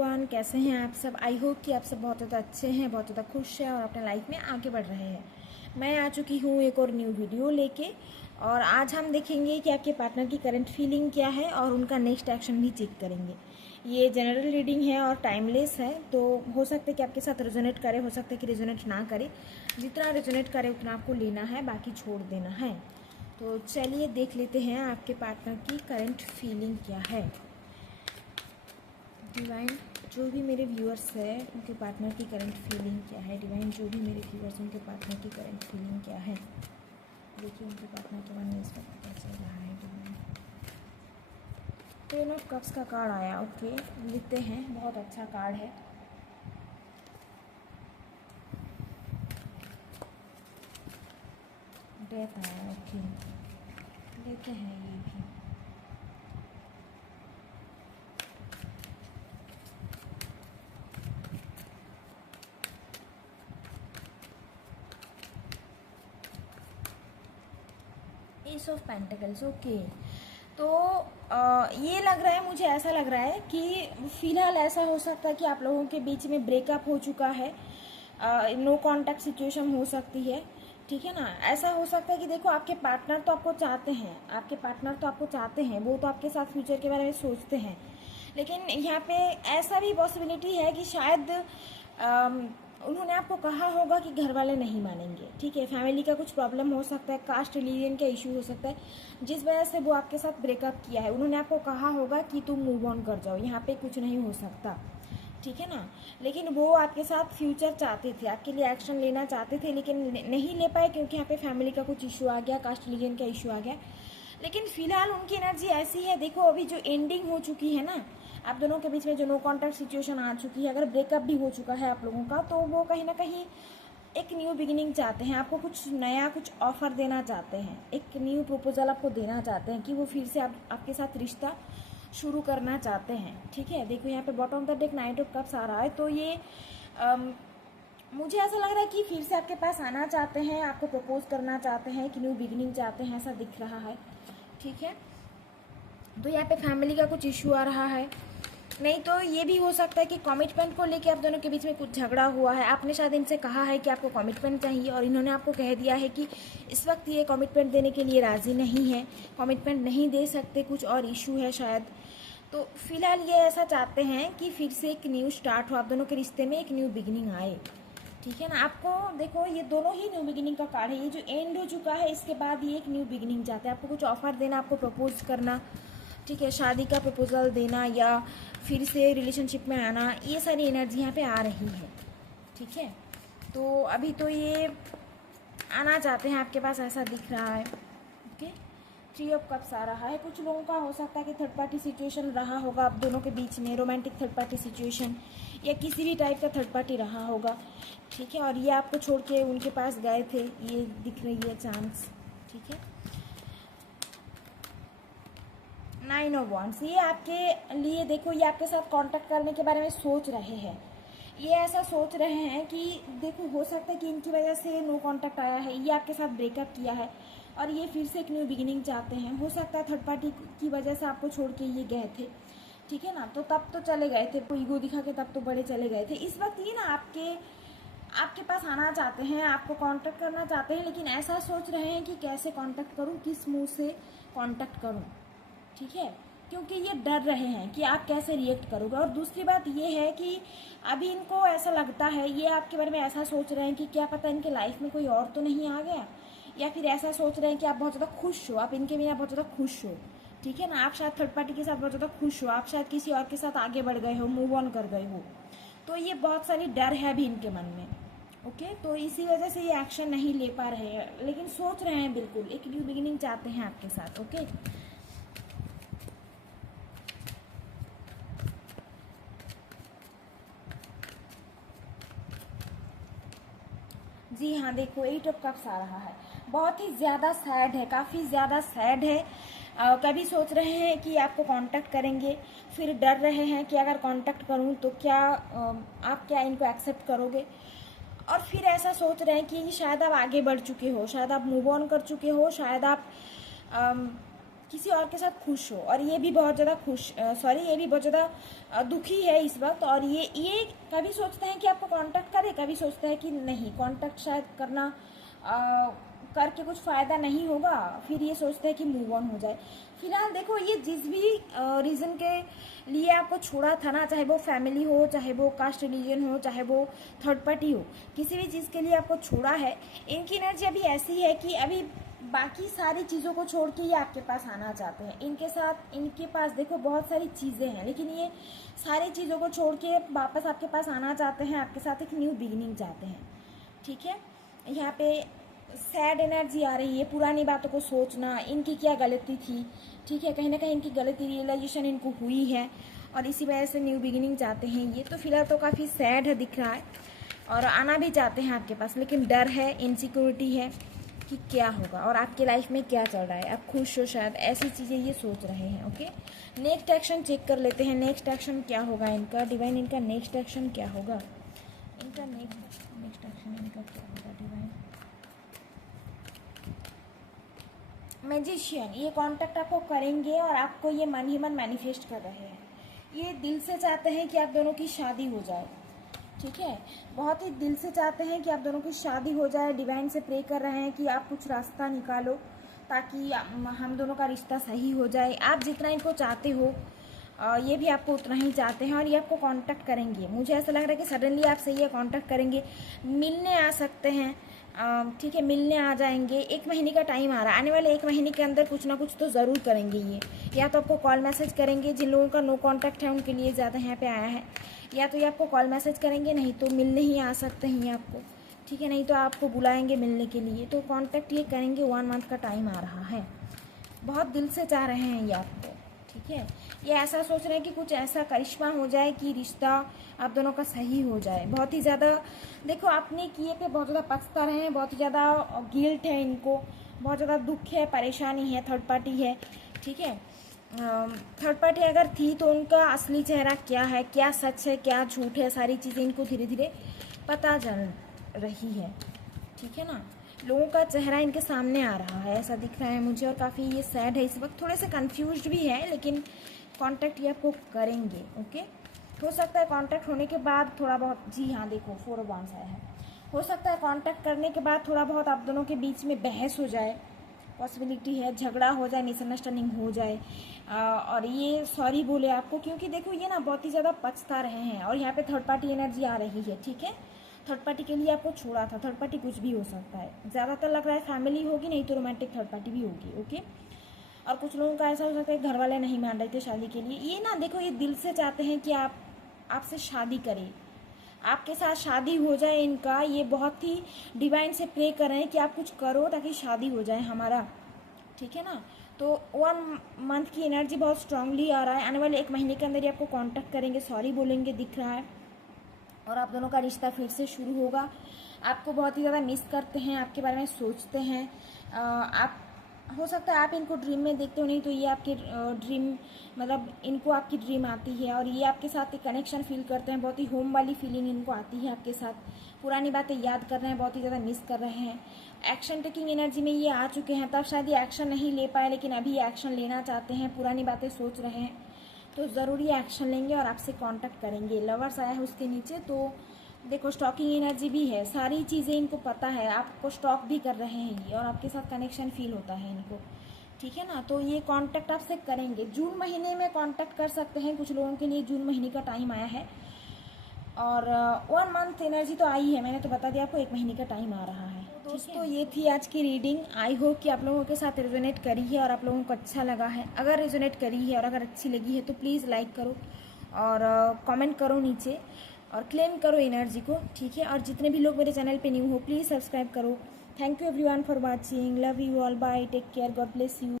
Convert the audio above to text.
Everyone, कैसे हैं आप सब। आई होप कि आप सब बहुत ज़्यादा अच्छे हैं, बहुत ज़्यादा खुश हैं और अपने लाइफ में आगे बढ़ रहे हैं। मैं आ चुकी हूँ एक और न्यू वीडियो लेके, और आज हम देखेंगे कि आपके पार्टनर की करंट फीलिंग क्या है और उनका नेक्स्ट एक्शन भी चेक करेंगे। ये जनरल रीडिंग है और टाइमलेस है, तो हो सकता है कि आपके साथ रेजोनेट करे, हो सकता है कि रेजोनेट ना करे। जितना रेजोनेट करे उतना आपको लेना है, बाकी छोड़ देना है। तो चलिए देख लेते हैं आपके पार्टनर की करंट फीलिंग क्या है। डिवाइन, जो भी मेरे व्यूअर्स है उनके पार्टनर की करंट फीलिंग क्या है। डिवाइन, जो भी मेरे व्यूअर्स उनके पार्टनर की करंट फीलिंग क्या है। देखिए उनके पार्टनर के मन में इस वक्त क्या चल रहा है। डिवाइन, टेन ऑफ कप्स का कार्ड आया। ओके, लिखते हैं, बहुत अच्छा कार्ड है। डेथ आया। ओके, लेते हैं ये भी। S of pentacles. ओके, तो ये लग रहा है, मुझे ऐसा लग रहा है कि फ़िलहाल ऐसा हो सकता है कि आप लोगों के बीच में ब्रेकअप हो चुका है। नो कांटेक्ट सिचुएशन हो सकती है, ठीक है ना। ऐसा हो सकता है कि देखो, आपके पार्टनर तो आपको चाहते हैं, आपके पार्टनर तो आपको चाहते हैं, वो तो आपके साथ फ्यूचर के बारे में सोचते हैं, लेकिन यहाँ पे ऐसा भी पॉसिबिलिटी है कि शायद उन्होंने आपको कहा होगा कि घर वाले नहीं मानेंगे, ठीक है। फैमिली का कुछ प्रॉब्लम हो सकता है, कास्ट रिलीजन का इशू हो सकता है, जिस वजह से वो आपके साथ ब्रेकअप किया है। उन्होंने आपको कहा होगा कि तुम मूव ऑन कर जाओ, यहाँ पे कुछ नहीं हो सकता, ठीक है ना। लेकिन वो आपके साथ फ्यूचर चाहते थे, आपके लिए एक्शन लेना चाहते थे, लेकिन नहीं ले पाए क्योंकि यहाँ पे फैमिली का कुछ इशू आ गया, कास्ट रिलीजन का इशू आ गया। लेकिन फिलहाल उनकी एनर्जी ऐसी है, देखो अभी जो एंडिंग हो चुकी है ना, आप दोनों के बीच में जो नो कॉन्टैक्ट सिचुएशन आ चुकी है, अगर ब्रेकअप भी हो चुका है आप लोगों का, तो वो कहीं ना कहीं एक न्यू बिगिनिंग चाहते हैं, आपको कुछ नया, कुछ ऑफर देना चाहते हैं, एक न्यू प्रपोजल आपको देना चाहते हैं कि वो फिर से आपके साथ रिश्ता शुरू करना चाहते हैं, ठीक है। देखो यहाँ पे bottom of the deck knight of cups आ रहा है, तो ये मुझे ऐसा लग रहा है कि फिर से आपके पास आना चाहते हैं, आपको प्रपोज करना चाहते हैं, एक न्यू बिगिनिंग चाहते हैं, ऐसा दिख रहा है, ठीक है। तो यहाँ पे फैमिली का कुछ इशू आ रहा है, नहीं तो ये भी हो सकता है कि कमिटमेंट को लेके आप दोनों के बीच में कुछ झगड़ा हुआ है। आपने शायद इनसे कहा है कि आपको कमिटमेंट चाहिए, और इन्होंने आपको कह दिया है कि इस वक्त ये कमिटमेंट देने के लिए राज़ी नहीं है, कमिटमेंट नहीं दे सकते, कुछ और इशू है शायद। तो फिलहाल ये ऐसा चाहते हैं कि फिर से एक न्यू स्टार्ट हो, आप दोनों के रिश्ते में एक न्यू बिगिनिंग आए, ठीक है ना। आपको देखो, ये दोनों ही न्यू बिगिनिंग का कार्ड है। ये जो एंड हो चुका है, इसके बाद ये एक न्यू बिगिनिंग चाहते हैं, आपको कुछ ऑफर देना, आपको प्रपोज करना, ठीक है, शादी का प्रपोजल देना या फिर से रिलेशनशिप में आना, ये सारी एनर्जी यहाँ पे आ रही है, ठीक है। तो अभी तो ये आना चाहते हैं आपके पास, ऐसा दिख रहा है। ओके, थ्री ऑफ कप्स आ रहा है। कुछ लोगों का हो सकता है कि थर्ड पार्टी सिचुएशन रहा होगा आप दोनों के बीच में, रोमांटिक थर्ड पार्टी सिचुएशन या किसी भी टाइप का थर्ड पार्टी रहा होगा, ठीक है। और ये आपको छोड़ के उनके पास गए थे, ये दिख रही है चांस, ठीक है। नाइन ऑफ वॉन्ड्स, ये आपके लिए, देखो ये आपके साथ कांटेक्ट करने के बारे में सोच रहे हैं। ये ऐसा सोच रहे हैं कि देखो, हो सकता है कि इनकी वजह से नो कांटेक्ट आया है, ये आपके साथ ब्रेकअप किया है और ये फिर से एक न्यू बिगिनिंग चाहते हैं। हो सकता है थर्ड पार्टी की वजह से आपको छोड़ के ये गए थे, ठीक है ना। तो तब तो चले गए थे, ईगो दिखा के तब तो बड़े चले गए थे। इस वक्त ये ना आपके पास आना चाहते हैं, आपको कांटेक्ट करना चाहते हैं, लेकिन ऐसा सोच रहे हैं कि कैसे कांटेक्ट करूं, किस मुंह से कांटेक्ट करूं, ठीक है, क्योंकि ये डर रहे हैं कि आप कैसे रिएक्ट करोगे। और दूसरी बात ये है कि अभी इनको ऐसा लगता है, ये आपके बारे में ऐसा सोच रहे हैं कि क्या पता इनके लाइफ में कोई और तो नहीं आ गया, या फिर ऐसा सोच रहे हैं कि आप बहुत ज़्यादा खुश हो, आप इनके बिना बहुत ज़्यादा खुश हो, ठीक है ना। आप शायद थर्ड पार्टी के साथ बहुत ज़्यादा खुश हो, आप शायद किसी और के साथ आगे बढ़ गए हो, मूव ऑन कर गए हो, तो ये बहुत सारी डर है अभी इनके मन में। ओके, तो इसी वजह से ये एक्शन नहीं ले पा रहे हैं, लेकिन सोच रहे हैं, बिल्कुल एक न्यू बिगिनिंग चाहते हैं आपके साथ। ओके, जी हाँ, देखो एट ऑफ कप्स आ रहा है, बहुत ही ज़्यादा सैड है, काफ़ी ज़्यादा सैड है। कभी सोच रहे हैं कि आपको कांटेक्ट करेंगे, फिर डर रहे हैं कि अगर कांटेक्ट करूं तो क्या आप क्या इनको एक्सेप्ट करोगे, और फिर ऐसा सोच रहे हैं कि शायद आप आगे बढ़ चुके हो, शायद आप मूव ऑन कर चुके हो, शायद आप किसी और के साथ खुश हो, और ये भी बहुत ज़्यादा ये भी बहुत ज़्यादा दुखी है इस वक्त। और ये कभी सोचते हैं कि आपको कांटेक्ट करे, कभी सोचते हैं कि नहीं कांटेक्ट शायद करके कुछ फ़ायदा नहीं होगा, फिर ये सोचते हैं कि मूव ऑन हो जाए। फिलहाल देखो, ये जिस भी रीज़न के लिए आपको छोड़ा था ना, चाहे वो फैमिली हो, चाहे वो कास्ट रिलीजन हो, चाहे वो थर्ड पार्टी हो, किसी भी चीज़ के लिए आपको छोड़ा है, इनकी एनर्जी अभी ऐसी है कि अभी बाकी सारी चीज़ों को छोड़ के ये आपके पास आना चाहते हैं। इनके पास देखो बहुत सारी चीज़ें हैं, लेकिन ये सारी चीज़ों को छोड़ के वापस आपके पास आना चाहते हैं, आपके साथ एक न्यू बिगिनिंग चाहते हैं। ठीक है, यहाँ पे सैड एनर्जी आ रही है, पुरानी बातों को सोचना, इनकी क्या गलती थी। ठीक है, कहीं ना कहीं इनकी गलती रियलाइजेशन इनको हुई है, और इसी वजह से न्यू बिगिनिंग चाहते हैं ये। तो फिलहाल तो काफ़ी सैड है दिख रहा है, और आना भी चाहते हैं आपके पास, लेकिन डर है, इनसिक्योरिटी है कि क्या होगा और आपके लाइफ में क्या चल रहा है, आप खुश हो शायद, ऐसी चीज़ें ये सोच रहे हैं। ओके, नेक्स्ट एक्शन चेक कर लेते हैं, नेक्स्ट एक्शन क्या होगा इनका। डिवाइन, इनका नेक्स्ट एक्शन क्या होगा, इनका नेक्स्ट एक्शन इनका क्या होगा डिवाइन। मैजिशियन, ये कांटेक्ट आपको करेंगे और आपको ये मन ही मन मैनिफेस्ट कर रहे हैं। ये दिल से चाहते हैं कि आप दोनों की शादी हो जाए। ठीक है, बहुत ही दिल से चाहते हैं कि आप दोनों की शादी हो जाए। डिवाइन से प्रे कर रहे हैं कि आप कुछ रास्ता निकालो ताकि हम दोनों का रिश्ता सही हो जाए। आप जितना इनको चाहते हो ये भी आपको उतना ही चाहते हैं, और ये आपको कांटेक्ट करेंगे। मुझे ऐसा लग रहा है कि सडनली आपसे ये कांटेक्ट करेंगे, मिलने आ सकते हैं। ठीक है, मिलने आ जाएंगे। 1 महीने का टाइम आ रहा है, आने वाले 1 महीने के अंदर कुछ ना कुछ तो ज़रूर करेंगे ये। या तो आपको कॉल मैसेज करेंगे, जिन लोगों का नो कांटेक्ट है उनके लिए ज़्यादा यहाँ पे आया है, या तो ये आपको कॉल मैसेज करेंगे, नहीं तो मिलने ही आ सकते हैं ये आपको। ठीक है, नहीं तो आपको बुलाएंगे मिलने के लिए। तो कांटेक्ट ये करेंगे, 1 मंथ का टाइम आ रहा है। बहुत दिल से चाह रहे हैं ये आपको। ठीक है, ये ऐसा सोच रहे हैं कि कुछ ऐसा करिश्मा हो जाए कि रिश्ता आप दोनों का सही हो जाए। बहुत ही ज़्यादा देखो आपने किए पे बहुत ज़्यादा पछता रहे हैं, बहुत ही ज़्यादा गिल्ट है इनको, बहुत ज़्यादा दुख है, परेशानी है, थर्ड पार्टी है। ठीक है, थर्ड पार्टी अगर थी तो उनका असली चेहरा क्या है, क्या सच है, क्या झूठ है, सारी चीज़ें इनको धीरे धीरे पता चल रही है। ठीक है ना, लोगों का चेहरा इनके सामने आ रहा है, ऐसा दिख रहा है मुझे। और काफ़ी ये सैड है इस वक्त, थोड़े से कंफ्यूज्ड भी है, लेकिन कांटेक्ट ये आपको करेंगे। ओके, हो सकता है कांटेक्ट होने के बाद थोड़ा बहुत, जी हाँ देखो 4 ऑफ वांड्स आया है, हो सकता है कांटेक्ट करने के बाद थोड़ा बहुत आप दोनों के बीच में बहस हो जाए, पॉसिबिलिटी है, झगड़ा हो जाए, मिसअंडरस्टैंडिंग हो जाए, और ये सॉरी बोले आपको, क्योंकि देखो ये ना बहुत ही ज़्यादा पछता रहे हैं। और यहाँ पे थर्ड पार्टी एनर्जी आ रही है। ठीक है, थर्ड पार्टी के लिए आपको छोड़ा था, थर्ड पार्टी कुछ भी हो सकता है, ज़्यादातर लग रहा है फैमिली होगी, नहीं तो रोमांटिक थर्ड पार्टी भी होगी। ओके, और कुछ लोगों का ऐसा हो सकता है घर वाले नहीं मान रहे थे शादी के लिए। ये ना देखो, ये दिल से चाहते हैं कि आपसे शादी करें, आपके साथ शादी हो जाए इनका। ये बहुत ही डिवाइन से प्रे कर रहे हैं कि आप कुछ करो ताकि शादी हो जाए हमारा। ठीक है ना, तो 1 मंथ की एनर्जी बहुत स्ट्रांगली आ रहा है। आने वाले 1 महीने के अंदर ये आपको कांटेक्ट करेंगे, सॉरी बोलेंगे दिख रहा है, और आप दोनों का रिश्ता फिर से शुरू होगा। आपको बहुत ही ज़्यादा मिस करते हैं, आपके बारे में सोचते हैं। आप हो सकता है आप इनको ड्रीम में देखते हो, नहीं तो ये आपके ड्रीम मतलब इनको आपकी ड्रीम आती है, और ये आपके साथ एक कनेक्शन फील करते हैं, बहुत ही होम वाली फीलिंग इनको आती है आपके साथ। पुरानी बातें याद कर रहे हैं, बहुत ही ज़्यादा मिस कर रहे हैं। एक्शन टेकिंग एनर्जी में ये आ चुके हैं, तब शायद ये एक्शन नहीं ले पाए, लेकिन अभी एक्शन लेना चाहते हैं, पुरानी बातें सोच रहे हैं, तो ज़रूरी एक्शन लेंगे और आपसे कांटेक्ट करेंगे। लवर्स आया है उसके नीचे, तो देखो स्टॉकिंग एनर्जी भी है, सारी चीज़ें इनको पता है, आपको स्टॉक भी कर रहे हैं ये, और आपके साथ कनेक्शन फील होता है इनको। ठीक है ना, तो ये कांटेक्ट आपसे करेंगे। जून महीने में कांटेक्ट कर सकते हैं, कुछ लोगों के लिए जून महीने का टाइम आया है। और 1 मंथ एनर्जी तो आई है, मैंने तो बता दिया आपको, 1 महीने का टाइम आ रहा है। दोस्तों ये थी आज की रीडिंग। आई होप कि आप लोगों के साथ रेजोनेट करी है और आप लोगों को अच्छा लगा है। अगर रेजोनेट करी है और अगर अच्छी लगी है तो प्लीज़ लाइक करो और कमेंट करो नीचे, और क्लेम करो एनर्जी को। ठीक है, और जितने भी लोग मेरे चैनल पे न्यू हो प्लीज़ सब्सक्राइब करो। Thank you everyone for watching, love you all, bye, take care, God bless you.